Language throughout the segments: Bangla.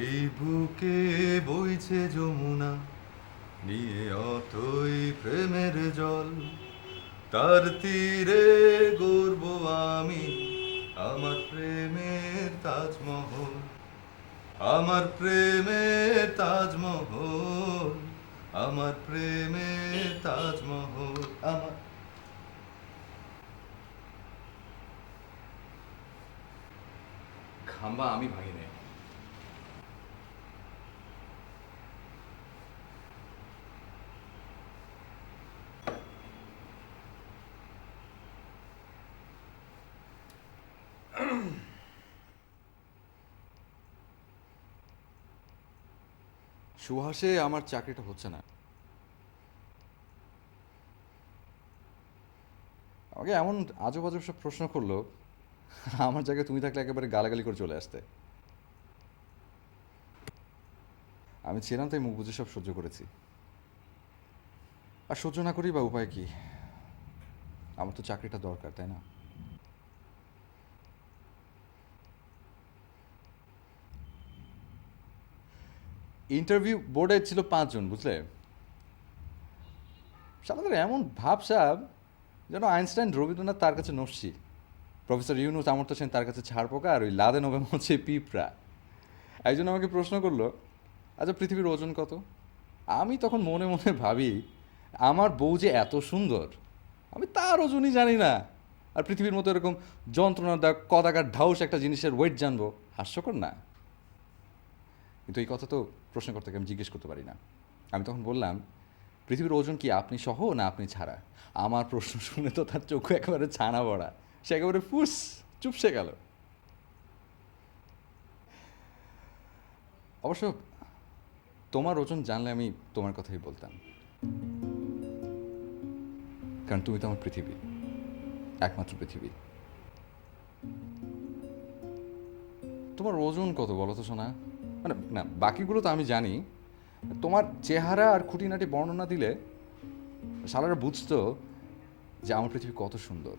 এই বুকে বইছে যমুনা, নিয়ে অতই প্রেমের জল। তার তীরে গড়ব আমি আমার প্রেমের তাজমহল, আমার প্রেমের তাজমহল, আমার প্রেমের তাজমহল। আমার খাম্বা আমি ভাঙি নাই। সুহাসে আমার চাকরিটা হচ্ছে না। আমাকে এমন আজব আজব সব প্রশ্ন করলো, আমার জায়গায় তুমি থাকলে একেবারে গালাগালি করে চলে আসতে। আমি ছিলাম তাই মুখ বুঝে সব সহ্য করেছি। আর সহ্য না করি বা উপায় কি? আমার তো চাকরিটা দরকার, তাই না? ইন্টারভিউ বোর্ডে ছিল 5 জন, বুঝলে? সারাদের এমন ভাবসাব যেন আইনস্টাইন রবীন্দ্রনাথ তার কাছে নস্যি, প্রফেসর ইউনুস আমর্ত্য সেন তার কাছে ছাড় পোকা, আর ওই লাদেন ওবামা হচ্ছে পিঁপড়া। একজন আমাকে প্রশ্ন করলো, আচ্ছা পৃথিবীর ওজন কত? আমি তখন মনে মনে ভাবি, আমার বউ যে এত সুন্দর, আমি তার ওজনই জানি না, আর পৃথিবীর মতো এরকম যন্ত্রণাদায়ক কদাকার ঢাউস একটা জিনিসের ওয়েট জানবো? হাস্যকর না? কিন্তু এই কথা তো প্রশ্নকর্তাকে আমি জিজ্ঞেস করতে পারি না। আমি তখন বললাম, পৃথিবীর ওজন কি আপনি সহ না আপনি ছাড়া? আমার প্রশ্ন শুনে তো তার চোখ একেবারে ছানা বড়া, সে একেবারে ফুস চুপসে গেল। অবশ্য তোমার ওজন জানলে আমি তোমার কথাই বলতাম, কারণ তুমি তো আমার পৃথিবী, একমাত্র পৃথিবী। তোমার ওজন কত বলো তো শোনা? মানে না, বাকিগুলো তো আমি জানি। তোমার চেহারা আর খুঁটিনাটি বর্ণনা দিলে শালারা বুঝতো যে আমার পৃথিবী কত সুন্দর।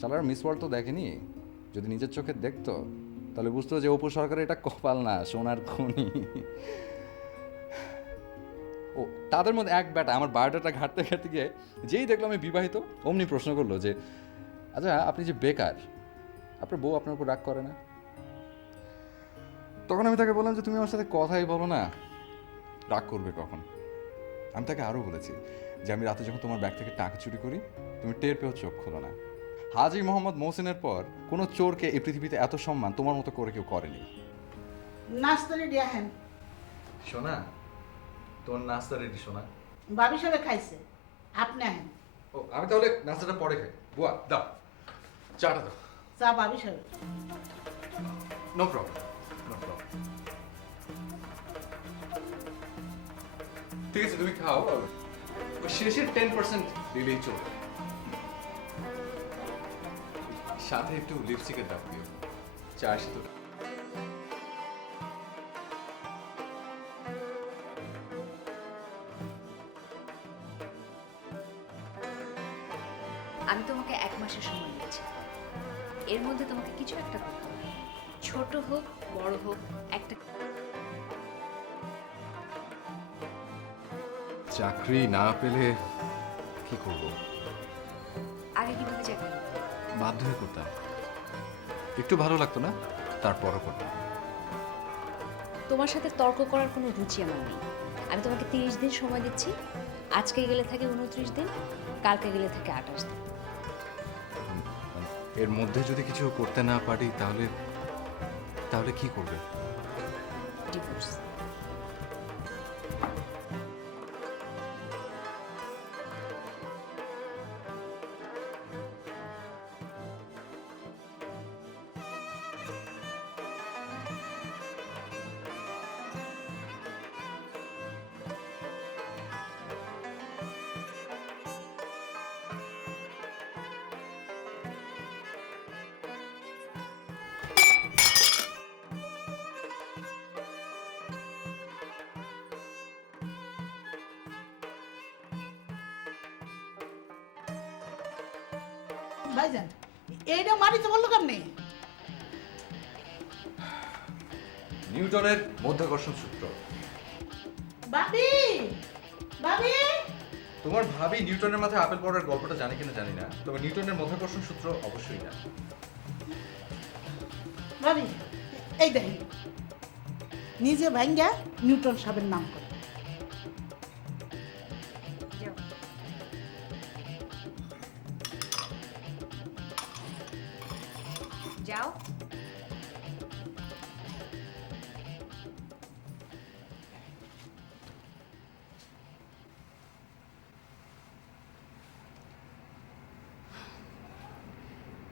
শালারা মিস ওয়ার্ল্ড তো দেখেনি, যদি নিজের চোখে দেখতো তাহলে বুঝতো যে অপু সরকারের এটা কপাল না, সোনার খনি। ও, তাদের মধ্যে এক ব্যাটা আমার বায়োডাটা ঘাটতে ঘাটতে গিয়ে যেই দেখলো আমি বিবাহিত, অমনি প্রশ্ন করলো যে, আচ্ছা আপনি যে বেকার, আপনার বউ আপনার উপর রাগ করে না? তখন আমি তাকে বললাম যে তুমি আমার সাথে কথাই বলো না, রাগ করবে কখন? আমি তাকে আরও বলেছি যে আমি রাতে যখন তোমার ব্যাগ থেকে টাকা চুরি করি, তুমি টের পেয়েও চোখ খোলো না। হাজী মোহাম্মদ মহসিনের পর কোনো চোরকে এই পৃথিবীতে এত সম্মান তোমার মতো করে কেউ করেনি। নাস্তা রেডি আহেন। শোনা, তোর নাস্তা রেডি শোনা। ভাবি সবে খাইছে, আপনি আহেন। ও, আমি তাহলে নাস্তাটা পরে খাই। বুয়া দাও, চাটা দাও। চা ভাবি সবে। No problem, no problem. ঠিক আছে তুমি খাও, ওই শেষের 10% দিলেই চলবে। সাথে একটু লিপস্টিকের দাম দিও, চা আসে তো। আমি তোমাকে 1 মাসের সময় দিয়েছি, এর মধ্যে তোমাকে কিছু একটা করতে হবে। ছোট হোক বড় হোক, একটা চাকরি না পেলে কি করব? আগে কিভাবে চাকরি করতে। বাধ্য হয়ে করতাম, একটু ভালো লাগতো না, তারপরও করতাম। তোমার সাথে তর্ক করার কোনো রুচি আমার নেই। আমি তোমাকে 30 দিন সময় দিচ্ছি। আজকে গেলে থাকে 29 দিন, কালকে গেলে থাকে 28 দিন। এর মধ্যে যদি কিছু করতে না পারি তাহলে তাহলে কি করবে? ডিভোর্স। ভাইজান, এইটা মাটিতে বললো কেমনি? নিউটনের মধ্যাকর্ষণ সূত্র। ভাবি ভাবি তোমার ভাবি নিউটনের মাথায় আপেল পড়ার গল্পটা জানে কিনা জানি না, তবে নিউটনের মধ্যাকর্ষণ সূত্র অবশ্যই জানে। ভাবি এই দেখেন, নিজে ভাঙ্গা নিউটন সাহেবের নাম করে। যাও।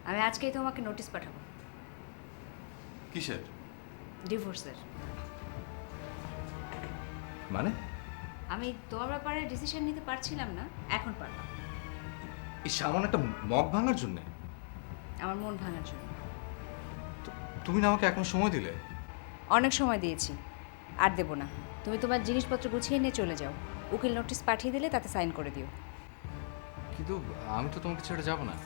আমি আজকেই তোমাকে নোটিশ পাঠাবো কিসের? ডিভোর্সের। মানে আমি তোমার ব্যাপারে ডিসিশন নিতে পারছিলাম না, এখন পারলাম। এই সামান্য একটা মগ ভাঙার জন্য আমার মন ভাঙার জন্য। তুমি না আমাকে এখন সময় দিলে? অনেক সময় দিয়েছি, আর দেবো না। তুমি তোমার জিনিসপত্র গুছিয়ে নিয়ে চলে যাও। উকিল নোটিশ পাঠিয়ে দিলে তাতে সাইন করে দিও। কিন্তু আমি তো তোমাকে ছেড়ে যাব না।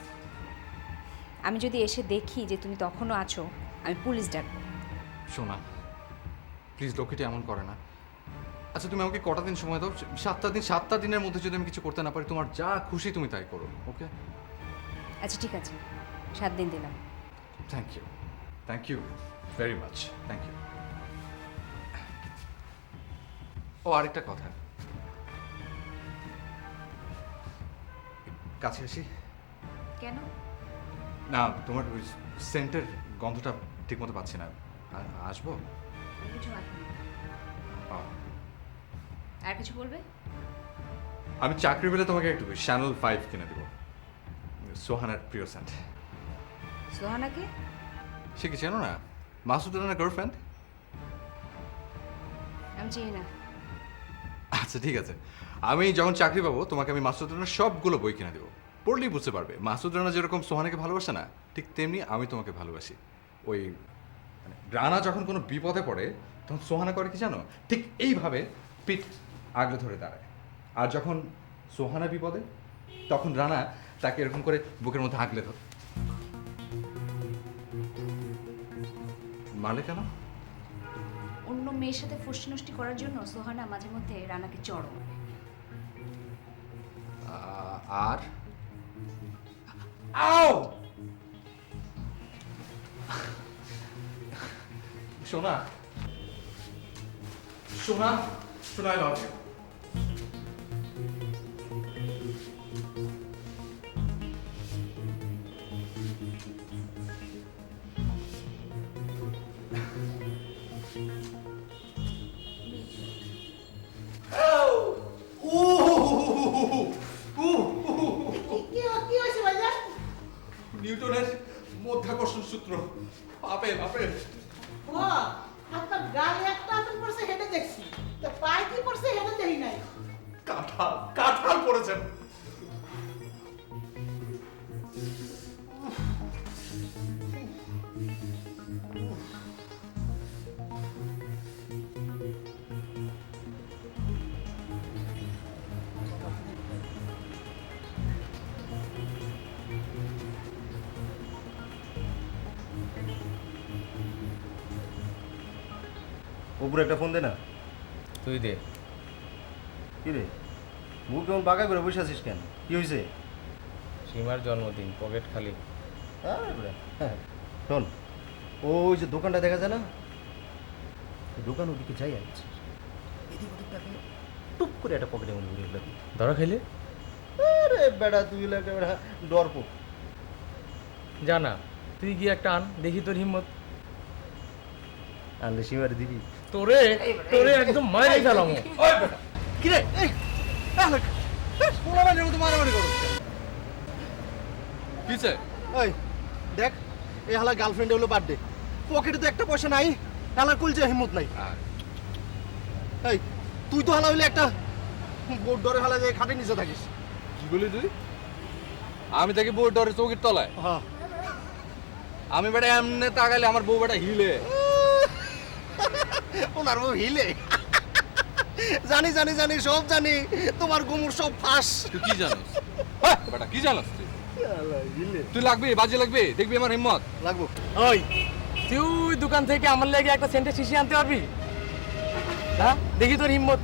আমি যদি এসে দেখি যে তুমি তখনও আছো, আমি পুলিশ ডাকবো। শোনা প্লিজ, লক্ষ্মীটি এমন করে না। আচ্ছা তুমি আমাকে কটা দিন সময় দাও, 7টা দিনের মধ্যে যদি আমি কিছু করতে না পারি, তোমার যা খুশি তুমি তাই করো, ওকে? আচ্ছা ঠিক আছে, 7 দিন দিলাম। Thank you very much, thank you. ও আরেকটা কথা, কাছে আসি? কেন? না, তোমার ওই সেন্টের গন্ধটা ঠিক মতো পাচ্ছি না, আসবো? কিছু আসবে না। আহ, আর কিছু বলবে? আমি চাকরি পেলে তোমাকে একটু চ্যানেল 5 কিনে দেবো, সোহানার প্রিয় সেন্ট। সোহানাকে? সে কি চেনো না? মাসুদ রানার গার্লফ্রেন্ড। আমি চিনি না। আচ্ছা ঠিক আছে, আমি যখন চাকরি পাবো তোমাকে আমি মাসুদ রানার সবগুলো বই কিনে দেবো, পড়লেই বুঝতে পারবে মাসুদ রানা যেরকম সোহানাকে ভালোবাসে না, ঠিক তেমনি আমি তোমাকে ভালোবাসি। ওই মানে রানা যখন কোনো বিপদে পড়ে তখন সোহানা করে কি জানো, ঠিক এইভাবে পিঠ আগলে ধরে দাঁড়ায়। আর যখন সোহানা বিপদে তখন রানা তাকে এরকম করে বুকের মধ্যে আগলে ধরে। মালে কেন? অন্য মেয়ের সাথে ফুষ্টি নষ্টি করার জন্য সোহানা মাঝে মধ্যে রানাকে চড়ো। আর আও সোনা, সোনা, সোনা, আই লাভ ইউ। কি হয়েছে ভাইজান? নিউটনের মধ্যাকর্ষণ সূত্র, আপেল আপেল। ও আপনার গায়ে একটা আপেল পড়ছে হেঁটে দেখছি, তো পায়ে কি পড়ছে হেঁটে দেখি নাই। কাঁঠাল, কাঁঠাল পড়েছেন। উপরে একটা ফোন দে না। তুই দে। কি রে, মুখ কেমন বাঁকা করে বসে আছিস কেন? কি হয়েছে? সীমার জন্মদিন, পকেট খালি। হ্যাঁ, শোন, ওই যে দোকানটা দেখা যায় না, ওই দোকান ওদিকে যাই আছে, এদিক ওদিক তাকে টুপ করে একটা পকেটে মনে ঘুরে ফেলে। ধরা খাইলে? আরে বেড়া, তুই লাগে বেড়া ডরপ। জানা, তুই গিয়ে একটা আন, দেখি তোর হিম্মত। আনলে সীমারে দিবি? তোরে তোরে একদম মাইরে ফেলাম। কি রে, পোলাবানের মতো মারামারি করো কিছে? এই দেখ, এই হালা গার্লফ্রেন্ড হলো বার্থডে, পকেটে তো একটা পয়সা নাই, হালার কুলছে হিম্মত নাই। এই তুই তো হালা হইলে একটা বোর্ড ডরে হালা যায় খাটে নিচে থাকিস। কি বলি তুই? আমি থাকি বউ ডরে চৌকির তলায়, হ্যাঁ, আমি বেটা এমনি তাকাইলে আমার বউ বেটা হিলে। ওনার বউ হিলে? জানি জানি জানি, সব জানি, তোমার গুমুর সব ফাঁস। তুই কি জানিস? বেটা কি জানিস তুই? হিলে তুই লাগবি, বাজে লাগবি, দেখবি আমার হিম্মত। লাগবো। ওই তুই ওই দোকান থেকে আমার লেগে একটা সেন্টের শিশি আনতে পারবি? হ্যাঁ, দেখি তোর হিম্মত।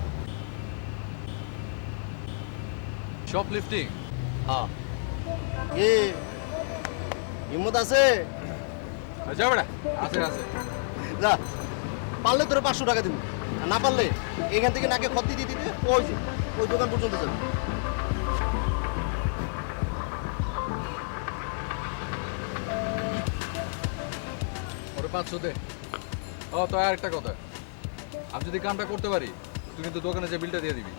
Shop lifting? হ্যাঁ এ হিম্মত আছে? যা বেটা, আছে আছে। যা, পারলে তোর 500 টাকা দিবি, আর না পারলে এখান থেকে নাকে খত্তি দিয়ে দিতে ওই যে ওই দোকান পর্যন্ত যাবি। ওরে 500 দে। ও তো আর একটা কথা, আমি যদি কামটা করতে পারি তুই কিন্তু দোকানে যে বিলটা দিয়ে দিবি।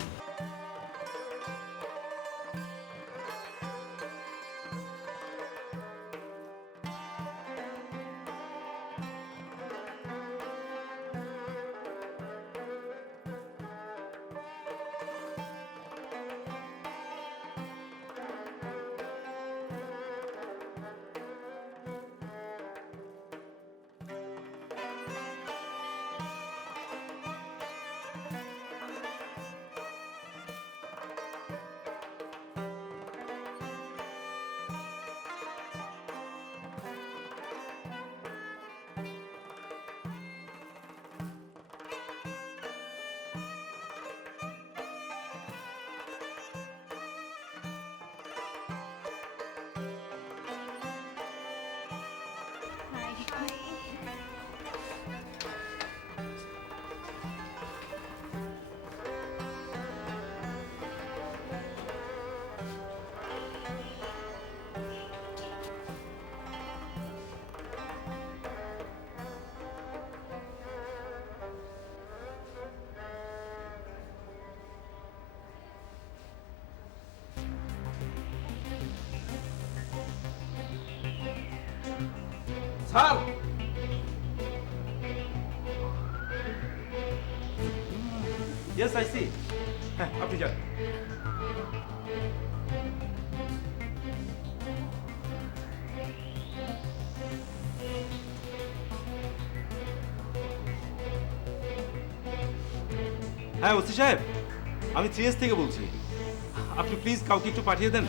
Sir, yes I see. হ্যাঁ, আপনি যান। হ্যাঁ ওসি সাহেব, আমি সিএস থেকে বলছি। আপনি প্লিজ কাউকে একটু পাঠিয়ে দেন।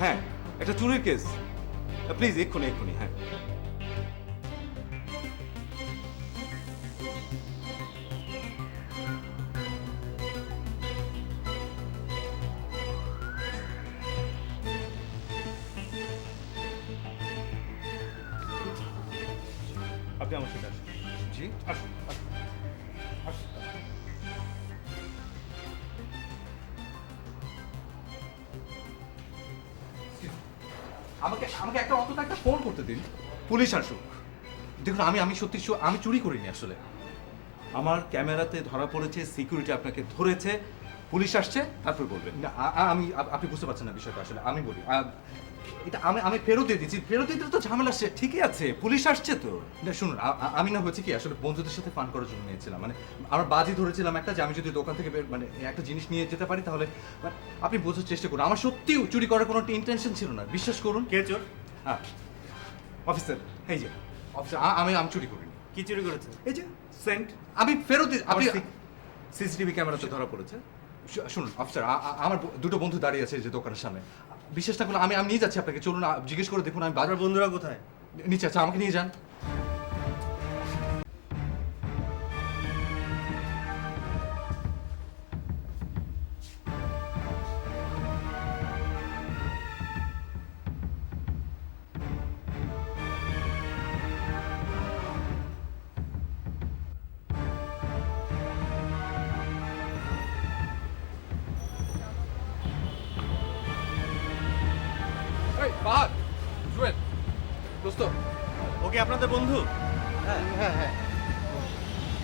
হ্যাঁ, একটা চুরির কেস। প্লিজ এক্ষুনি এক্ষুনি। হ্যাঁ, আপনি আমার সাথে আসুন। জি? আসুন আসুন আসুন। আমাকে আমাকে একটা অন্তত একটা ফোন করতে দিন। পুলিশ আসুক। দেখুন আমি সত্যি আমি চুরি করিনি আসলে। আমার ক্যামেরাতে ধরা পড়েছে, সিকিউরিটি আপনাকে ধরেছে, পুলিশ আসছে, তারপর বলবেন। না আপনি বুঝতে পারছেন না বিষয়টা আসলে। আমি বলি এটা আমি ফেরত দিয়ে দিচ্ছি। ফেরত দিতে তো ঝামেলা সে। ঠিকই আছে, পুলিশ আসছে তো। না শুনুন, আমি না হয়েছে কি আসলে বন্ধুদের সাথে ফান করার জন্য নিয়েছিলাম। মানে আমার বাজি ধরেছিলাম একটা, যে আমি যদি দোকান থেকে মানে একটা জিনিস নিয়ে যেতে পারি তাহলে মানে আপনি বোঝার চেষ্টা করুন। আমার সত্যি চুরি করার কোনো ইন্টেনশন ছিল না, বিশ্বাস করুন। কে চোর? হ্যাঁ অফিসার, এই যে অফিসার, আমি চুরি করিনি। কি চুরি করেছে? এই যে সেন্ট। আমি ফেরত দিই। আপনি সিসিটিভি ক্যামেরাতে ধরা পড়েছে। শুনুন অফিসার, আমার দুটো বন্ধু দাঁড়িয়ে আছে এই যে দোকানের সামনে। বিশ্বাস না করলে আমি নিয়ে যাচ্ছি আপনাকে। চলুন জিজ্ঞেস করে দেখুন। আমি আপনার বন্ধুরা কোথায়? নিচে আছে, আমাকে নিয়ে যান। এই বাদ জুয়েল দোস্ত, ওকে আপনাদের বন্ধু? হ্যাঁ হ্যাঁ।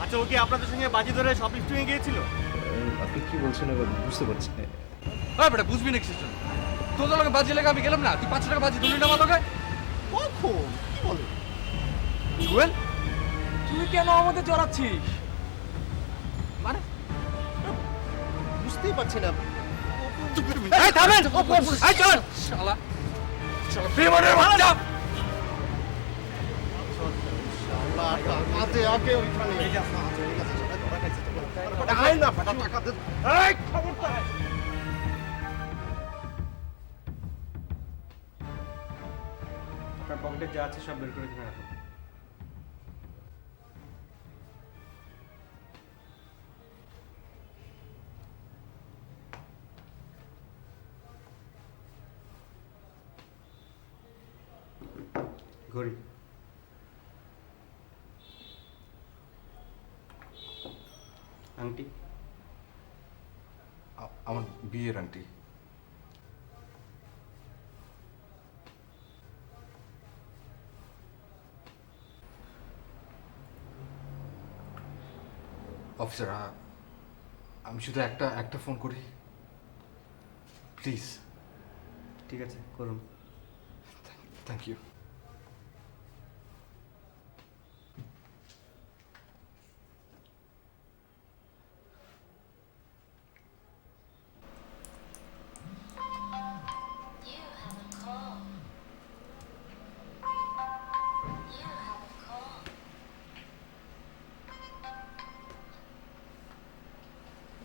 আচ্ছা, ওকে আপনাদের সঙ্গে বাজি ধরে শপ লিফটিং এ গিয়েছিল? আপনি কি বলছেন এবার বুঝতে পারছি না। হ্যাঁ বেটা বুঝবি না কিসের জন্য? তোদের লোকে বাজি লেগে আমি গেলাম না, তুই 500 টাকা বাজি ধরলি না আমাকে। কখন? কি বলে? জুয়েল তুই কেন আমাদের জড়াচ্ছিস? মানে বুঝতেই পারছি না। এই থামেন! এই চল! শালা শালা বেমানের বাচ্চা। আগে আগে ওইখানে আয় না ফাটা টাকা দে। এই খবরদার। আপনার পকেটে যা আছে সব বের করে দিবেন এখন। ঘড়ি। আংটি। আমার বিয়ের আংটি। অফিসার, আমি শুধু একটা ফোন করি প্লিজ। ঠিক আছে, করুন। Thank you.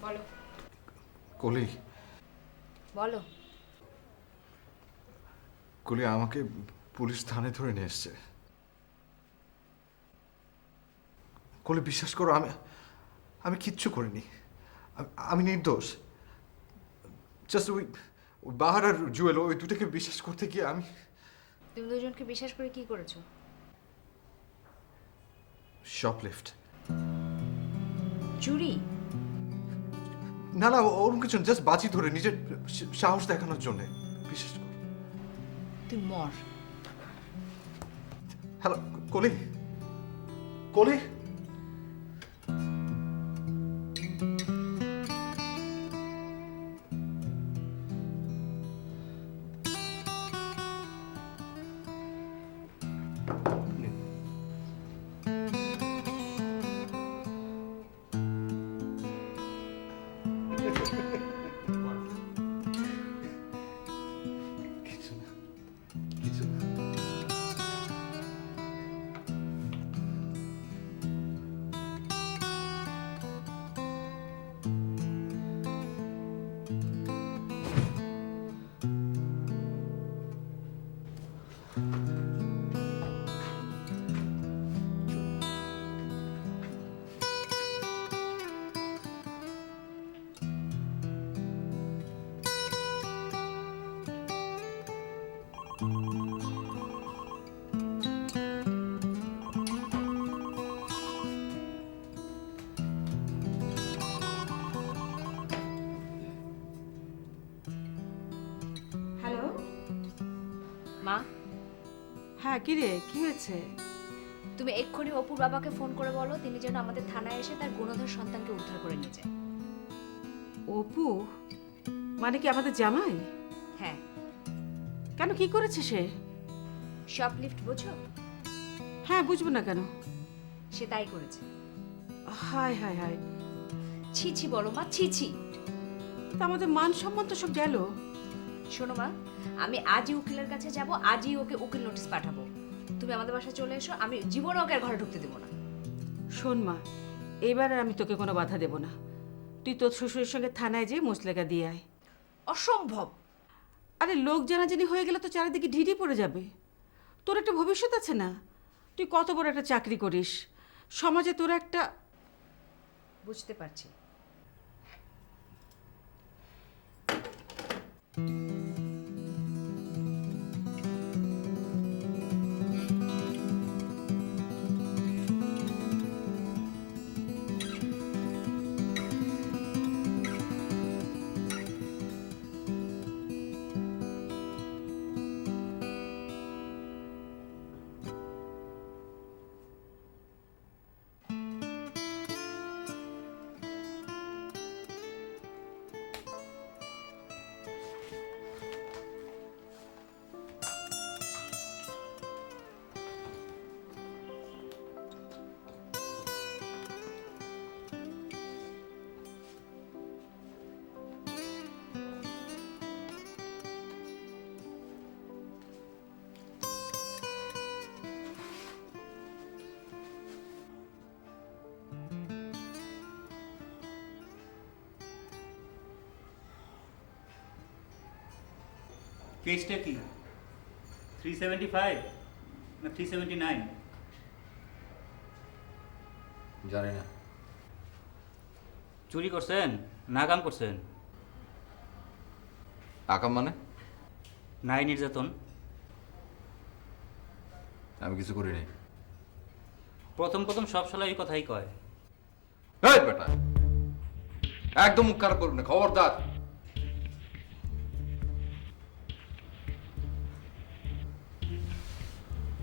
বলো কলি, বলো। কলি আমাকে পুলিশ থানায় ধরে নিয়ে এসছে। কলি বিশ্বাস করো, আমি কিচ্ছু করিনি। আমি নির্দোষ। জাস্ট ওই বাহার আর জুয়েল, ওই দুটাকে বিশ্বাস করতে গিয়ে আমি তুমি দুজনকে বিশ্বাস করে কি করেছো? শপলিফট। চুরি? না না, ওরকম কিছু জাস্ট বাজি ধরে নিজের সাহস দেখানোর জন্য। বিশ্বাস করো। তুই মর। হ্যালো কলি, কলি। কিছু না, কিছু না। হ্যালো। মা, হ্যাঁ, কি রে, কি হয়েছে? তুমি এক্ষুনি অপুর বাবাকে ফোন করে বলো তিনি যেন আমাদের থানায় এসে তার গুণধর সন্তানকে উদ্ধার করে নিয়ে যায়। অপু মানে কি আমাদের জামাই? হ্যাঁ। কেন, কি করেছে সে? শপলিফট বোঝো? হ্যাঁ, বুঝবো না কেন? সে তাই করেছে। হায় হায় হায়, ছি ছি বলো মা, ছি ছি। তা আমাদের মান সম্মান তো সব গেল। শোনো মা, আমি আজই উকিলের কাছে যাব, আজই ওকে উকিল নোটিশ পাঠাবো। তুমি আমাদের বাসায় চলে এসো, আমি জীবনে ওকে আর ঘরে ঢুকতে দেবো না। শোন মা, এবার আর আমি তোকে কোনো বাধা দেব না। তুই তোর শ্বশুরের সঙ্গে থানায় যেয়ে মুচলেখা দিয়ে আয়। অসম্ভব। আরে লোক জানাজানি হয়ে গেলে তো চারিদিকে ঢিঢি পড়ে যাবে। তোর একটা ভবিষ্যৎ আছে না? তুই কত বড় একটা চাকরি করিস, সমাজে তোর একটা। বুঝতে পারছি। কেসটা কি 375 না 379? জানি না। চুরি করছেন না কাম করছেন? আকাম মানে? নারী নির্যাতন। আমি কিছু করিনি। প্রথম প্রথম সব শালা এই কথাই কয়। এই বেটা, একদম মুখ খারাপ করবে না, খবরদার।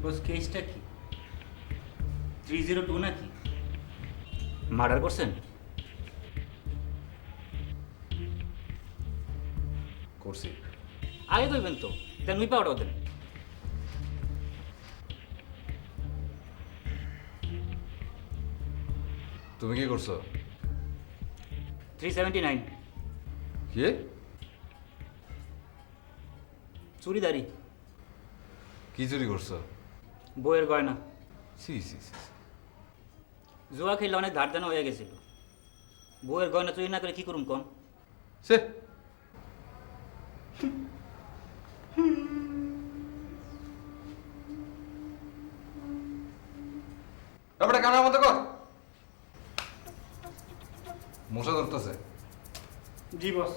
বস কেসটা কি? 302 নাকি? মার্ডার করছেন? করছি। আগে কইবেন তো, দেন মুই পাউডার দেন। তুমি কি করছো? 379 কি? চুরিদারি। কি চুরি করছো? বইয়ের গয়না। সি সি সি। জুয়া খেলে অনেক ধার দেনা হয়ে গেছিল। বইয়ের গয়না চুরি না করে কি করুম কোন? সে ব্যাপারটা কানার মতো কর। মশা ধরতেছে। জি বস।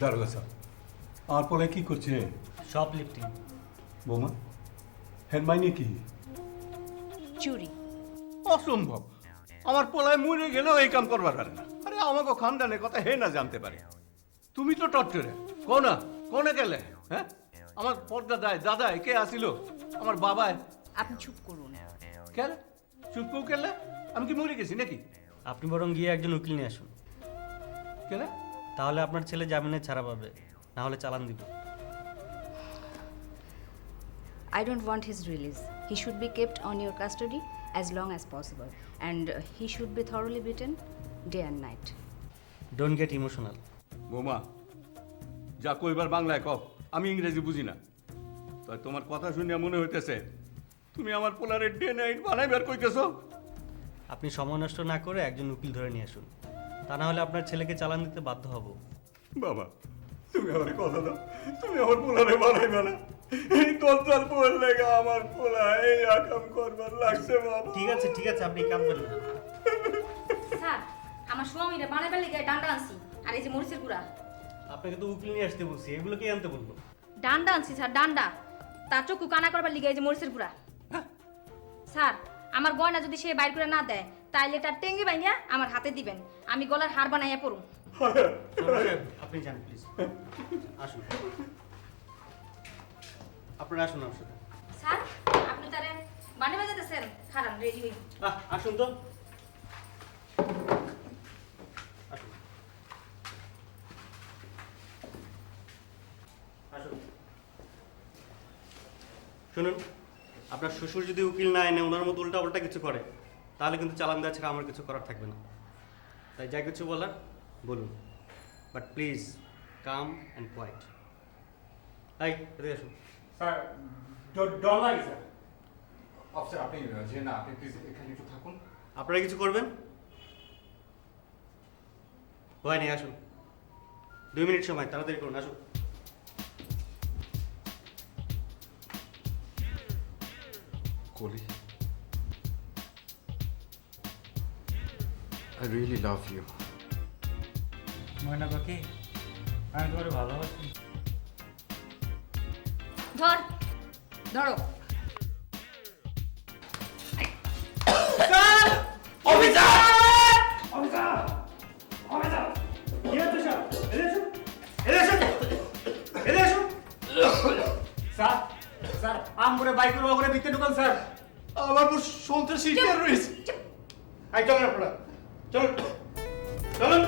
দারোগা সাহেব, আমার পোলায় কি করছে? Shop lifting. বৌমা, হের মাইনে কি? চুরি। অসম্ভব, আমার পোলায় মরে গেলেও এই কাম করবার পারে না। আরে আমাকে খানদানের কথা হে না জানতে পারে। তুমি তো টর্চরে কোনা কোনে গেলে? হ্যাঁ, আমার পর্দাদায় দাদায় কে আসিল? আমার বাবায়। আপনি চুপ করুন। কেন চুপ কেলে? আমি কি মরে গেছি নাকি? আপনি বরং গিয়ে একজন উকিল নিয়ে আসুন, কেন? তাহলে আপনার ছেলে জামিনে ছাড়া পাবে, না হলে চালান দিব। I don't want his release. He should be kept on your custody as long as possible, and he should be thoroughly beaten day and night. Don't get emotional. বৌমা, যা কইবার বাংলায় কও, আমি ইংরেজি বুঝি না। তাই তোমার কথা শুনে মনে হইতেছে তুমি আমার পোলারে ডে নাইট বানাইবার কইতেছো। আপনি সময় নষ্ট না করে একজন উকিল ধরে নিয়ে আসুন, তা না হলে আপনার ছেলেকে চালান দিতে বাধ্য হব। বাবা, তুমি আমার কথা দাও, তুমি আমার পোলারে বানাইবা না। এই দরজার পোল লেগে আমার পোলা এই আকাম করবার লাগছে বাবা। ঠিক আছে, আপনি কাঁদবেন না। স্যার, আমার স্বামীরে বানাইবার লেগে ডান্ডা আনছি আর এই যে মরিচের গুঁড়া। আপনাকে তো উকিল নিয়ে আসতে বলছি, এগুলো কি আনতে বলবো? ডান্ডা আনছি স্যার, ডান্ডা। তার চক্ষু কানা করবার লিগে এই যে মরিচের গুঁড়া। স্যার, আমার গয়না যদি সে বাইর করে না দেয় তাইলে তার টেঙ্গি বাইনিয়া আমার হাতে দিবেন, আমি গলার হার বানাইয়া পড়ুম। আপনি যান প্লিজ, আসুন। আপনারা আসুন আমার সাথে। স্যার, আপনি তারে বানাইবা যেতেছেন? খারাপ রেডি হই। আসুন তো, আসুন আসুন। শুনুন, আপনার শ্বশুর যদি উকিল না এনে ওনার মতো উল্টাপাল্টা কিছু করে তাহলে কিন্তু চালান দেওয়া ছাড়া আমার কিছু করার থাকবে না। তাই যা কিছু বলার বলুন, but please calm and quiet. এই এদিকে আসুন। স্যার, ডর লাগে স্যার। অফিসার, আপনি যে না, আপনি প্লিজ এখানে একটু থাকুন। আপনারা কিছু করবেন? ভয় নেই, আসুন। 2 মিনিট সময়, তাড়াতাড়ি করুন, আসুন। Koli, I really love you. ময়না পাখি, আমি তোমার ভালোবাসি। ধর, ধরো। স্যার, আমরে বাইকের ওপরে ভিতরে ঢুকান স্যার। আমার সন্ত্রাসী টেররিস্ট। এই চলেন আপনারা, চলুন চলুন।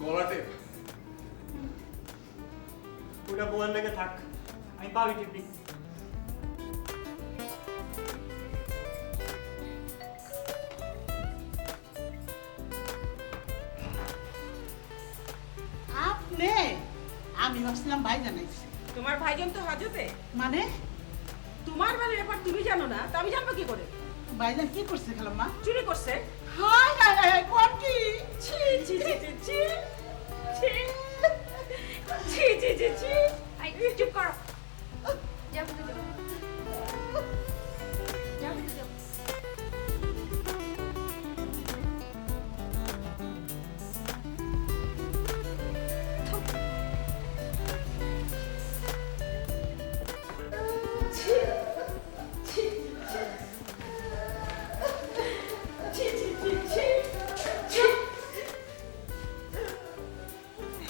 গলাতে ওটা বউয়ের লেগে থাক, আমি পাবি টিপি। আপনি? আমি ভাবছিলাম ভাই জানাইছি। তোমার ভাইজান তো হাজতে। মানে? তোমার বাড়ির ব্যাপার তুমি জানো না, তা আমি জানবো কি করে? ভাইজান কি করছে খালাম্মা? চুরি করছে। হায় হায় হায়, কোন কি? ছি ছি ছি ছি ছি ছি ছি ছি ছি। আই চুপ করো। যাও ভিতরে যাও। যাও ভিতরে যাও।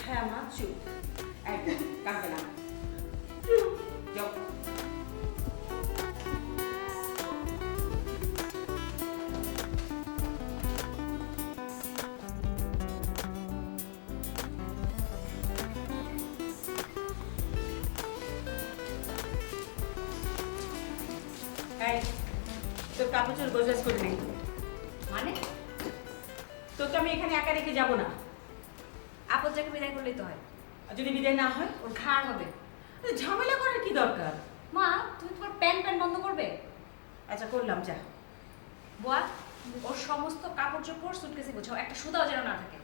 হ্যাঁ মা, চুপ। একদম কাঁদবে না। যাও। এই, তোর কাপড় চোর গোজগাজ করে নেই। মানে তোকে আমি এখানে একা রেখে যাবো না। আপদটাকে বিদায় করলেই তো হয়। আর যদি বিদায় না হয়, ওর ঘাড় হবে। আরে ঝামেলা করার কি দরকার? মা তুমি তোমার প্যান বন্ধ করবে? আচ্ছা করলাম, যা। বুয়া ওর সমস্ত কাপড় চোপড় সুটকেসে গোছাও, একটা সুদাও যেন না থাকে।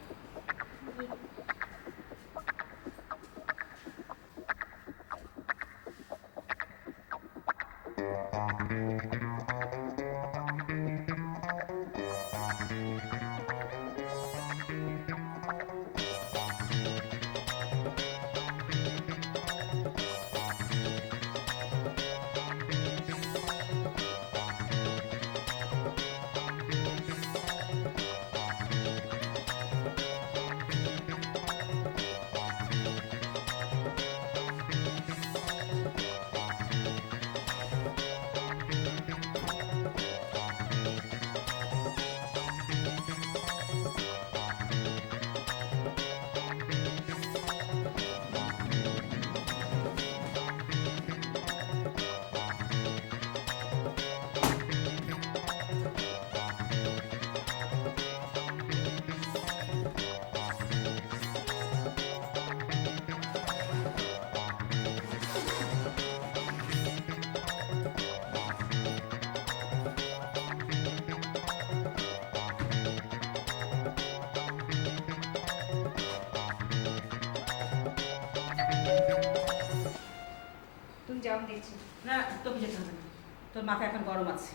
তুমি যাও, দেখছি। না, তোকে যেতে হবে না। তোর মাথা এখন গরম আছে।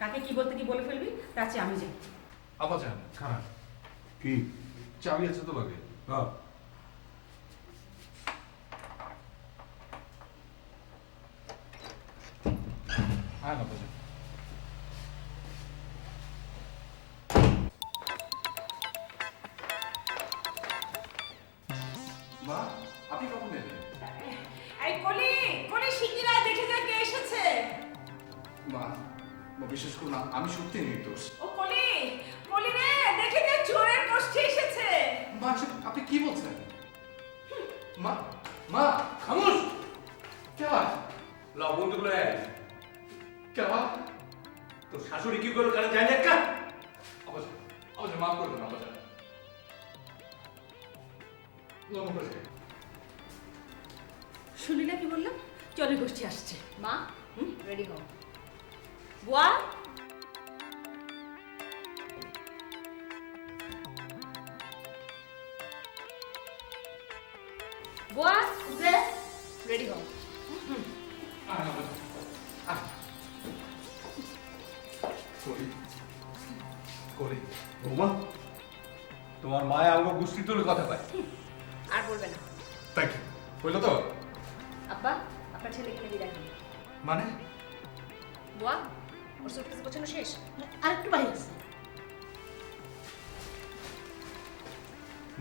কাকে কি বলতে কি বলে ফেলবি, তার চেয়ে আমি যাই। আব্বাজান খারাপ কি? চাবি আছে তো লাগে? হ্যাঁ। হ্যাঁ আব্বাজান। মা, আপনি কখন এলেন? এই কলি, কলি শিগগির আয়, দেখে যা কে এসেছে। মা, বিশেষ করুন, আমি সত্যি নির্দোষ। ও কলি, কলি রে, দেখে যা চোরের গোষ্ঠী এসেছে। মা, আপনি কি বলছেন? মা, মা, খামোশ! কে বাত? লাও বন্ধুগুলো এক। কে বাত? তোর শাশুড়ি কি করলো কারণ জানি একটা? আব্বাজান, আব্বাজান মাফ করে দেন আব্বাজান। লম্বা করে যাই। শুনলি না কি বললাম? চোরের গোষ্ঠী আসছে। মা রেডি হও। বুয়া, বুয়া রেডি হও। করি বৌমা, তোমার মায়া আমাকে গুষ্টি তুলে কথা পায়। আর বলবে না। Thank you. হইলো তো? আব্বা আপনার ছেলে এখানে বিদায় হন। মানে? বুয়া ওর সুটকেস গোছানো শেষ? আরেকটু বাইরে আছে।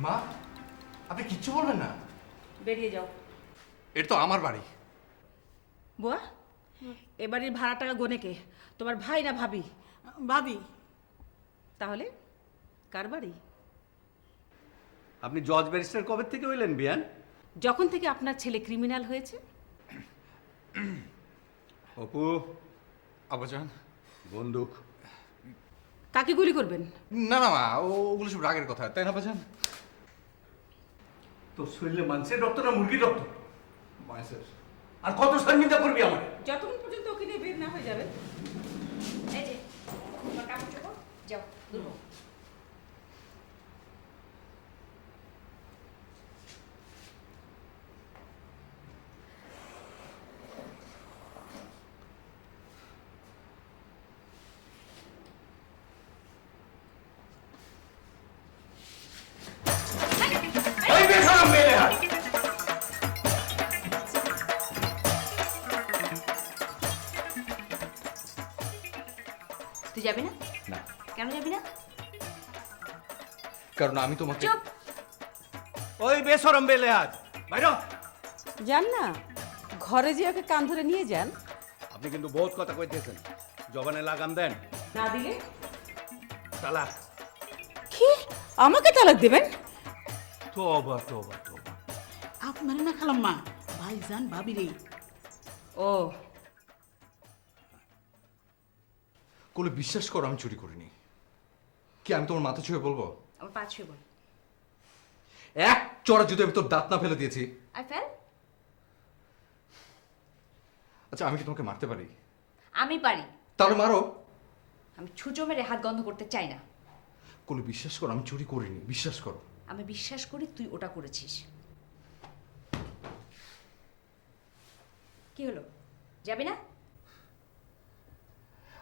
মা, আপনি কিচ্ছু বলবেন না? বেরিয়ে যাও। এটা তো আমার বাড়ি। বুয়া, এ বাড়ির ভাড়া টাকা গোনে কে? তোমার ভাই না ভাবি? ভাবি। তাহলে কার বাড়ি? আপনি জজ ব্যারিস্টার কবে থেকে হইলেন বিয়ান? যখন থেকে আপনার ছেলে ক্রিমিনাল হয়েছে। অপু, আব্বাজান, বন্দুক। কাকে গুলি করবেন? না না মা, ওগুলো সব রাগের কথা, তাই না আব্বাজান? তোর শরীরে মানুষের রক্ত না মুরগির রক্ত? মায়ের আর কত শর্মিন্দা করবি আমার? যতক্ষণ পর্যন্ত ওকে নিয়ে বের না হয়ে যাবে। এই যে তুই যাবি না? না, কেন যাবি না? কারণ আমি তোমাকে চুপ! ওই বেসরম বেলে আজ বাইর হ। যান না, ঘরে যে ওকে কান ধরে নিয়ে যান। আপনি কিন্তু বহুত কথা কইতেছেন, জবানে লাগাম দেন। না দিলে তালাক। কি আমাকে তালাক দেবেন? তোবা তোবা তোবা। আপনার না খালাম্মা, ভাইজান ভাবি রে। ও কোলে বিশ্বাস করো আমি চুরি করিনি। কি আমি তোমার মাথা ছুঁয়ে বলবো? আমার পা ছুঁয়ে বল। এক চড়া যদি আমি তোর দাঁত না ফেলে দিয়েছি। I fail. আচ্ছা আমি কি তোমাকে মারতে পারি? আমি পারি। তাহলে মারো। আমি ছুঁচো মেরে হাত গন্ধ করতে চাই না। কোলে বিশ্বাস করো আমি চুরি করিনি, বিশ্বাস করো। আমি বিশ্বাস করি তুই ওটা করেছিস। কি হলো, যাবি না?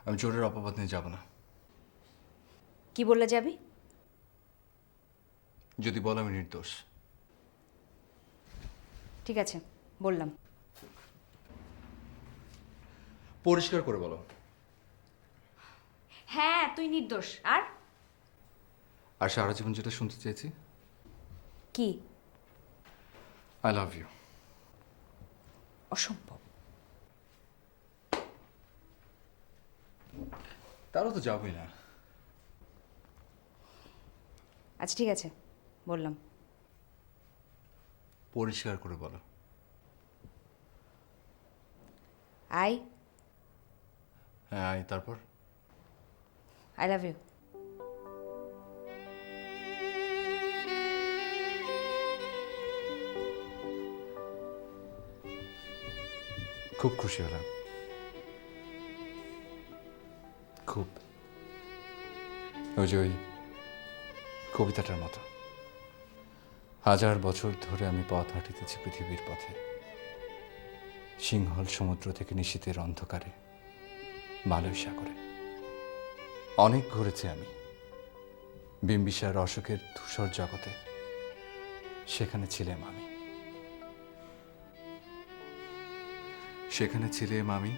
আমি চোরের অপবাদ নিয়ে যাব না। কি বললে যাবি? যদি বল আমি নির্দোষ। ঠিক আছে, বললাম। পরিষ্কার করে বলো। হ্যাঁ তুই নির্দোষ। আর আর সারা জীবন যেটা শুনতে চেয়েছি, কি? I love you. অসম্ভব। তারও তো যাবই না। আচ্ছা ঠিক আছে, বললাম। পরিষ্কার করে বলো। আই হ্যাঁ আই, তারপর? I love you. খুব খুশি হলাম, খুব। ওই যে ওই কবিতাটার মতো, হাজার বছর ধরে আমি পথ হাঁটিতেছি পৃথিবীর পথে, সিংহল সমুদ্র থেকে নিশীথের অন্ধকারে মালয় সাগরে। অনেক ঘুরেছি আমি বিম্বিসার অশোকের ধূসর জগতে, সেখানে ছিলাম আমি, সেখানে ছিলাম আমি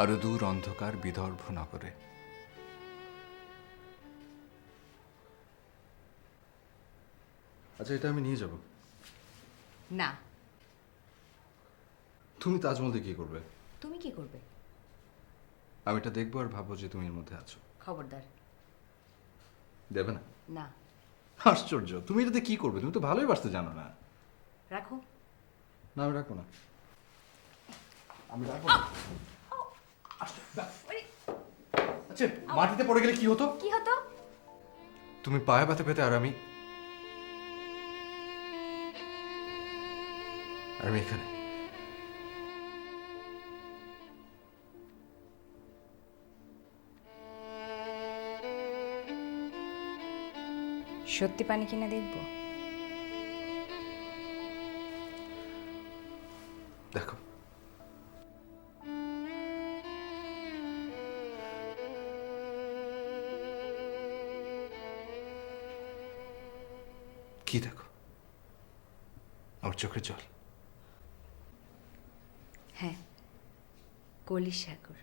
আরো দূর অন্ধকার বিদর্ভ নগরে। আচ্ছা এটা আমি নিয়ে যাব। না। তুমি তাজমহল দিয়ে কি করবে? তুমি কি করবে? আমি এটা দেখবো আর ভাববো যে তুমি এর মধ্যে আছো। খবরদার। দেবে না? না। আশ্চর্য, তুমি এটাতে কি করবে? তুমি তো ভালোই বাসতে জানো না। রাখো। না আমি রাখবো না, আমি রাখবো না। আচ্ছা মাটিতে পড়ে গেলে কি হতো? কি হতো? তুমি পায়ে ব্যথা পেতে আর আমি এখানে। সত্যি পানি কিনা দেখবো? দেখো কি দেখো? আমার চোখের জল। হ্যাঁ, কলি সাগর।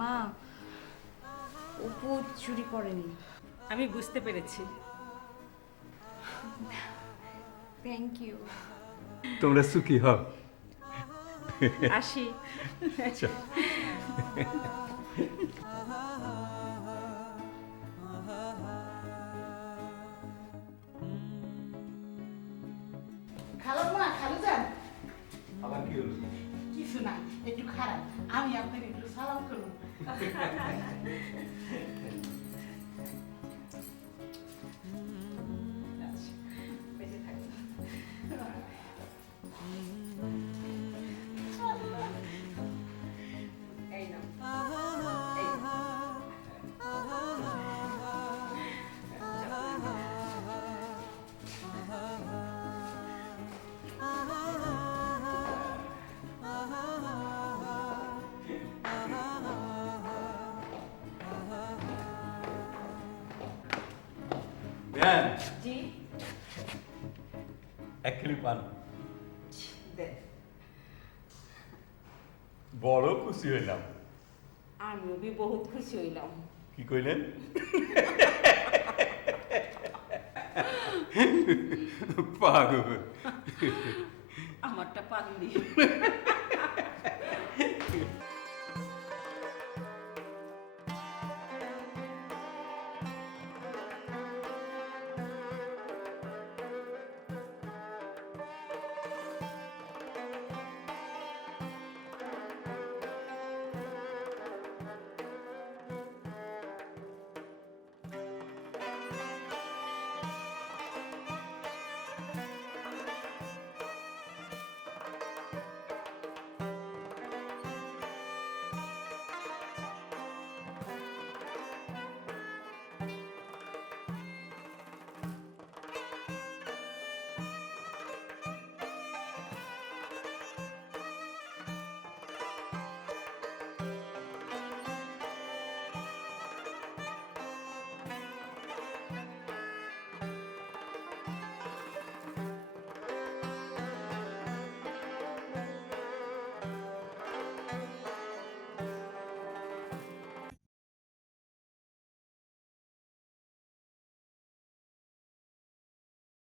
মা, অপু চুরি করেনি। আমি বুঝতে পেরেছি। Thank you. তোমরা সুখী হও। আসি। খালাম্মা, খালুজান, আবার কি হলো? কিছু না, একটু খারাপ। আমি আপনাকে একটু সালাম করুন। বেন জি এক কিলো পান দেন। বড় খুশি হইলাম। আমিও বি বহুত খুশি হইলাম। কি কইলেন? পাগল। আমারটা পাগলি